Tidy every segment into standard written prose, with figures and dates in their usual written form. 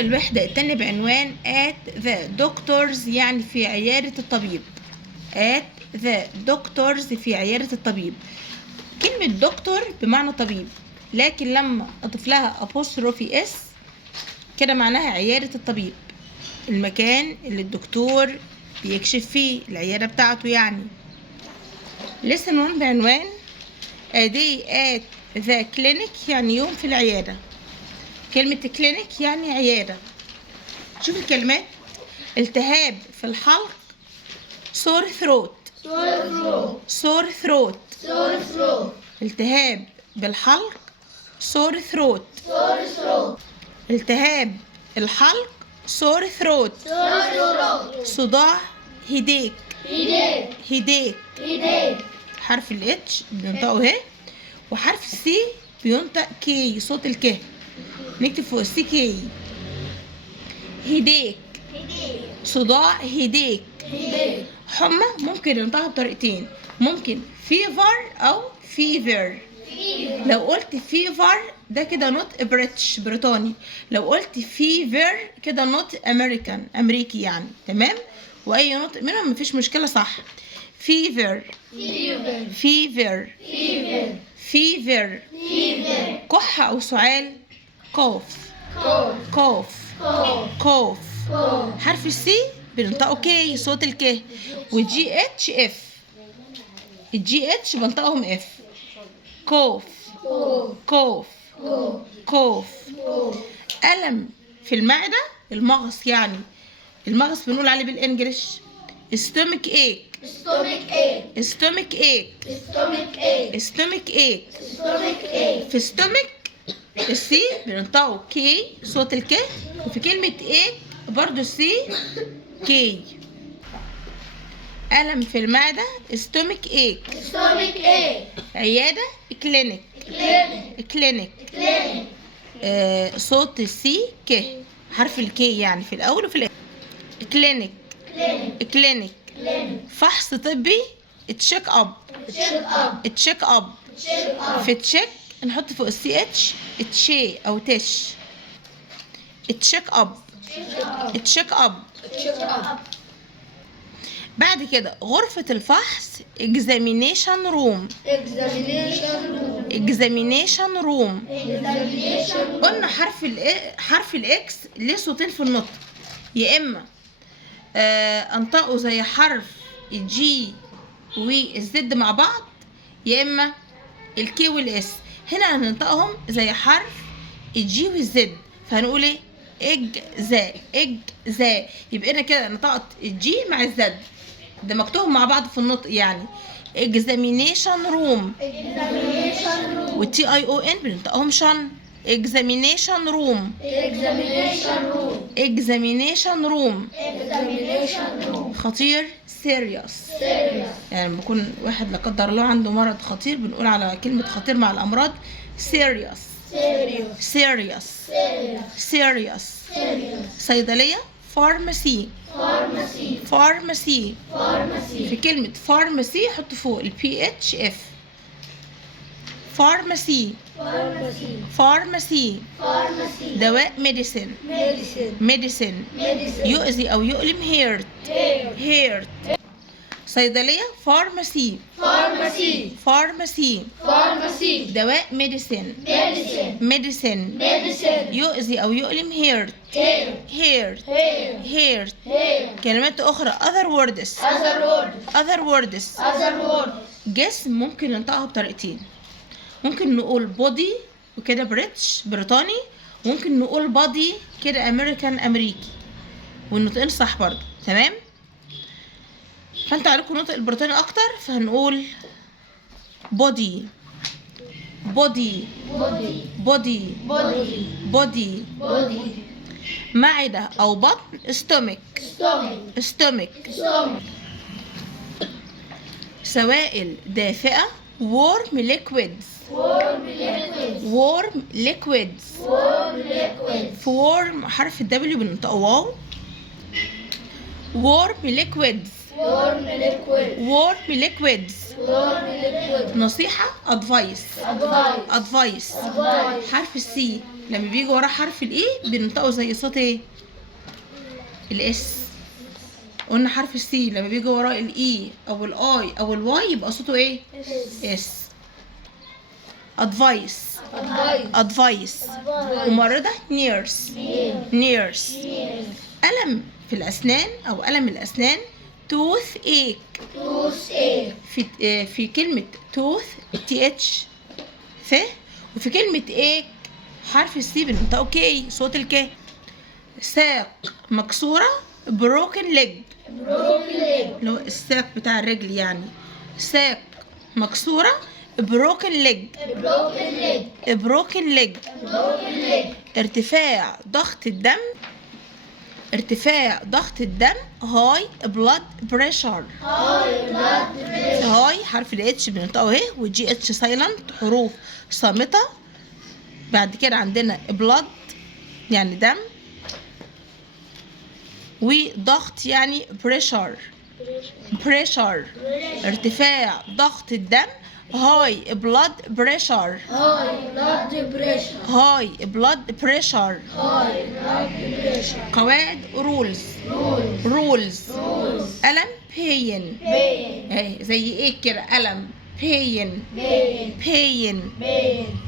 الوحدة التانية بعنوان at the doctors، يعني في عيادة الطبيب. at the doctors في عيادة الطبيب. كلمة دكتور بمعنى طبيب، لكن لما أضيف لها apostrophe s كده معناها عيادة الطبيب، المكان اللي الدكتور بيكشف فيه، العيادة بتاعته يعني. lesson 1 بعنوان a day at the clinic، يعني يوم في العيادة. كلمة clinic يعني عيادة. شوف الكلمات: التهاب في الحلق sore throat، sore throat، التهاب بالحلق sore throat، التهاب الحلق sore throat، صداع headache، حرف الاتش بينطقه ه، وحرف السي بينطق كي، صوت الك، نكتب فوق السي كي. هيديك، صداع هيديك. حمى ممكن ننطقها بطريقتين، ممكن فيفر او فيفر. لو قلت فيفر ده كده نوت بريتش، بريطاني. لو قلت فيفر كده نوت امريكان، امريكي يعني. تمام؟ واي نطق منهم مفيش مشكله، صح. فيفر، فيفر، فيفر. كحة او سعال كوف، كوف. حرف السي بننطقه كي، صوت الك، والجي اتش اف. الجي اتش بنطقهم اف. كوف، كوف. ألم في المعدة، المغص يعني. المغص بنقول عليه بالانجلش stomach ache، stomach ache. في stomach السي بننطقه كي، صوت الك، وفي كلمة ايه برضو السي كي. ألم في المعدة stomach ache. عيادة كلينيك، صوت السي ك، حرف الكي يعني في الأول وفي الآخر. كلينيك. فحص طبي تشيك اب، في تشيك نحط فوق السي اتش تشي او تش. تشيك اب. بعد كده غرفة الفحص examination room. قلنا حرف الاكس ليه صوتين في النطق، يا اما انطقه زي حرف الجي والزد مع بعض، يا اما الكي والاس. هنا هننطقهم زي حرف الجي والزد، فهنقول ايه؟ اجزاء. يبقى انا كده نطقت الجي مع الزد، ده مكتوب مع بعض في النطق يعني. examination room والتي اي او ان بننطقهم شن. examination room. خطير serious، يعني لما يكون واحد لا قدر الله عنده مرض خطير بنقول على كلمة خطير مع الأمراض serious. صيدلية pharmacy. في كلمة pharmacy حط فوق ال PHF. pharmacy. دواء medicine. يؤذي أو يؤلم heart. صيدلية pharmacy. دواء medicine. يؤذي أو يؤلم heart. كلمات أخرى other words. جسم ممكن ننطقها بطريقتين، ممكن نقول body وكده بريتش، بريطاني، وممكن نقول body كده أمريكان، أمريكي، والنطقين صح برضو. تمام؟ فانت عليكم نطق البريطاني اكتر، فهنقول body. معدة او بطن stomach. سوائل دافئة warm liquids. في warm حرف الدبليو بننطقه واو. warm liquids. نصيحة advice. حرف السي لما بيجي وراه حرف الاي بننطقه زي صوت ايه؟ الاس. قلنا حرف السي لما بيجي وراه الاي او الاي او الواي يبقى صوته ايه؟ اس. ادفايس. ادفايس. ممرضة نيرس. نيرس. ألم في الأسنان أو ألم الأسنان توث ايك. في كلمة توث تي اتش ث، وفي كلمة ايك حرف السي بننطقه كي صوت الكي. ساق مكسورة بروكن ليج. اللي هو الساق بتاع الرجل يعني. ساق مكسورة بروكن ليج. بروكن ليج. ارتفاع ضغط الدم. ارتفاع ضغط الدم هاي بلاد بريشر. هاي حرف الاتش بننطقه اهي، والجي اتش سايلنت حروف صامتة. بعد كده عندنا بلاد يعني دم، وضغط يعني بريشر. بريشر ارتفاع ضغط الدم هاي بلاد بريشر. هاي بلاد بريشر. قواعد رولز. رولز. ألم بين. زي ايه كده؟ ألم بين. بين.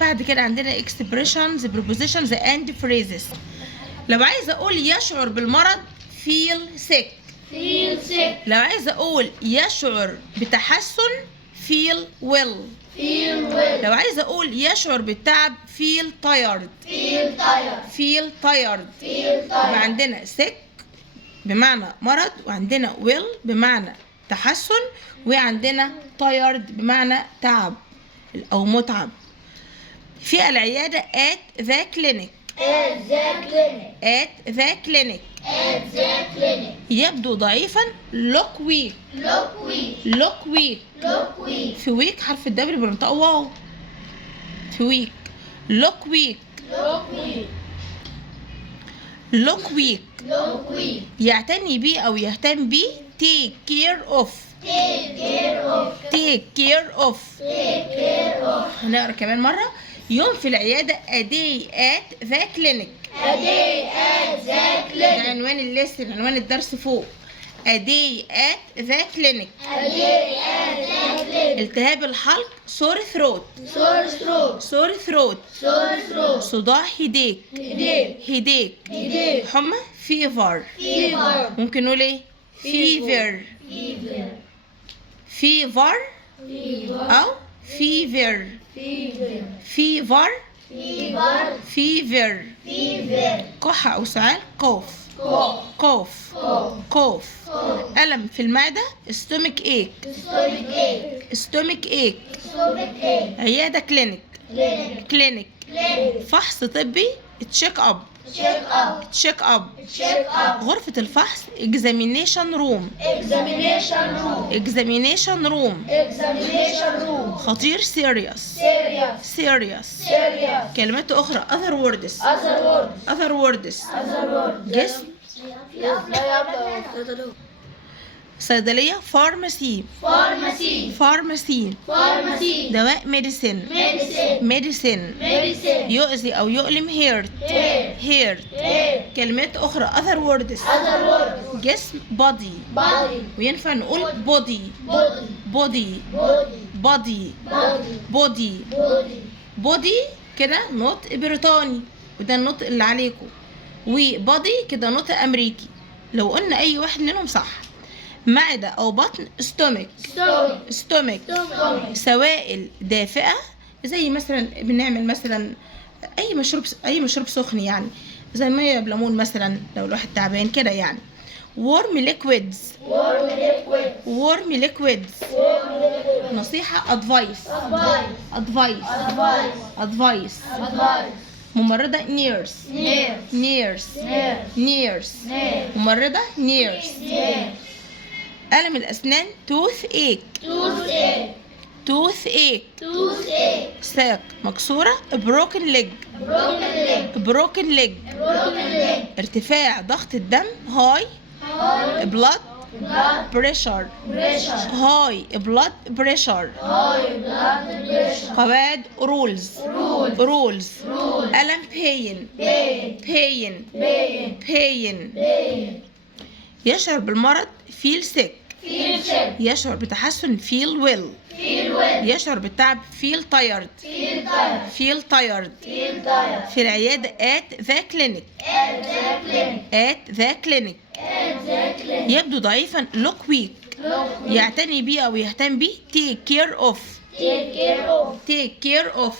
بعد كده عندنا expressions prepositions and phrases. لو عايزة أقول يشعر بالمرض feel sick. لو عايزة أقول يشعر بتحسن feel well. لو عايزة أقول يشعر بالتعب feel tired. feel tired. يبقى عندنا sick بمعنى مرض، وعندنا well بمعنى تحسن، وعندنا tired بمعنى تعب أو متعب. في العيادة at the clinic. at the clinic. يبدو ضعيفا look weak. look weak. في weak حرف الدبل بننطقه واو. في weak. look weak. look weak. يعتني بيه أو يهتم بيه take care of. take care of. هنقرا كمان مرة. يوم في العيادة a day at the clinic. ده عنوان الليسن، عنوان الدرس فوق. a day at the clinic. التهاب الحلق sore throat. sore throat. صداع headache. headache. حمى fever. ممكن نقول ايه؟ fever. fever أو fever. fever. fever. كحة أو سعال cough. ألم في المعدة stomach ache. stomach ache. عيادة clinic. فحص طبي check up. غرفة الفحص examination room. خطير serious. كلمات أخرى other words. جسم. صيدلية pharmacy. دواء medicine. يؤذي أو يؤلم hurt. كلمات أخرى other words. جسم body. وينفع نقول body كده نطق بريطاني، وده النطق اللي عليكم. وبادي كده نطق أمريكي. لو قلنا أي واحد منهم صح. معدة أو بطن stomach. سوائل دافئة زي مثلا بنعمل مثلا أي مشروب سخن يعني، زي مية بليمون مثلا لو الواحد تعبان كده يعني. warm liquids. نصيحة advice. ممرضة nurse. ممرضة nurse. ألم الأسنان toothache. ساق مكسورة broken leg. ارتفاع ضغط الدم high blood pressure high blood pressure قواعد rules ألم pain يشعر بالمرض feel sick يشعر بتحسن feel well يشعر بالتعب feel tired في العيادة at the clinic يبدو ضعيفا look weak يعتني بيه أو يهتم بيه take care of